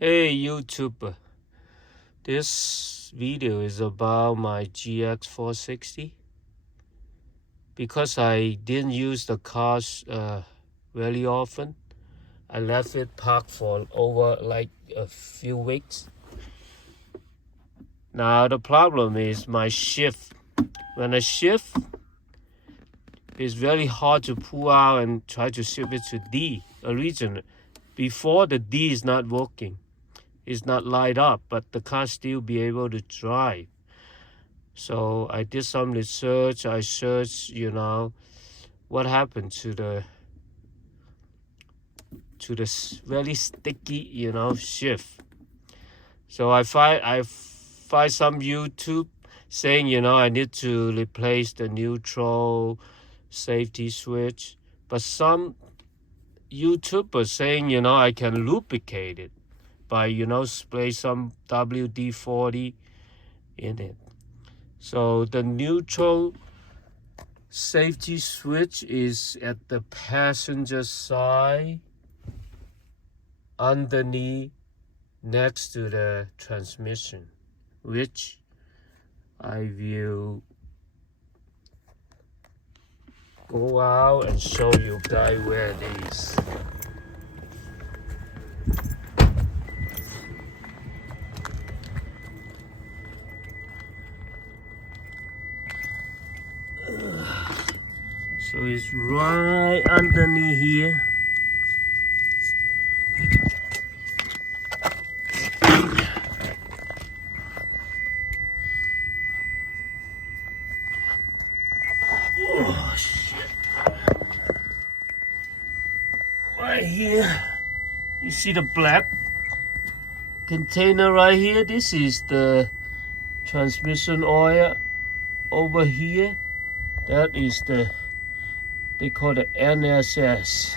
Hey YouTube, this video is about my GX 460 because I didn't use the cars very often. I left it parked for over like a few weeks. Now the problem is my shift. When I shift, it's very hard to pull out and try to shift it to D original. Before the D is not working. It's not light up, but the car still be able to drive. So I did some research. I searched, what happened to the very sticky, shift. So I find some YouTube saying, I need to replace the neutral safety switch, but some YouTubers saying, I can lubricate it by, spray some WD-40 in it. So the neutral safety switch is at the passenger side, underneath, next to the transmission, which I will go out and show you guys where it is. So it's right underneath here. Oh shit. Right here. You see the black container right here? This is the transmission oil. Over here, that is they call it NSS.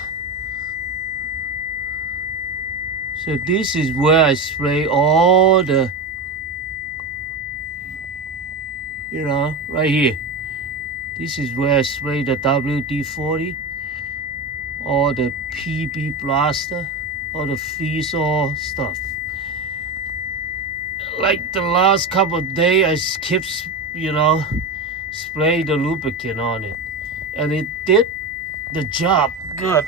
So this is where I spray all the, right here. This is where I spray the WD-40, all the PB blaster, all the freeze-all stuff. Like the last couple of days, I skipped, spray the lubricant on it. And it did the job good.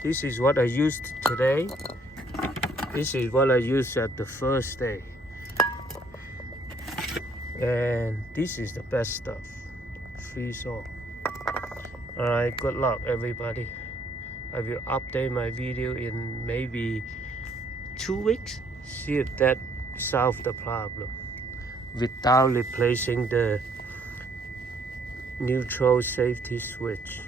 This is what I used today. This is what I used at the first day. And this is the best stuff. Freeze-all. Alright, good luck everybody. I will update my video in maybe 2 weeks. See if that solves the problem without replacing the neutral safety switch.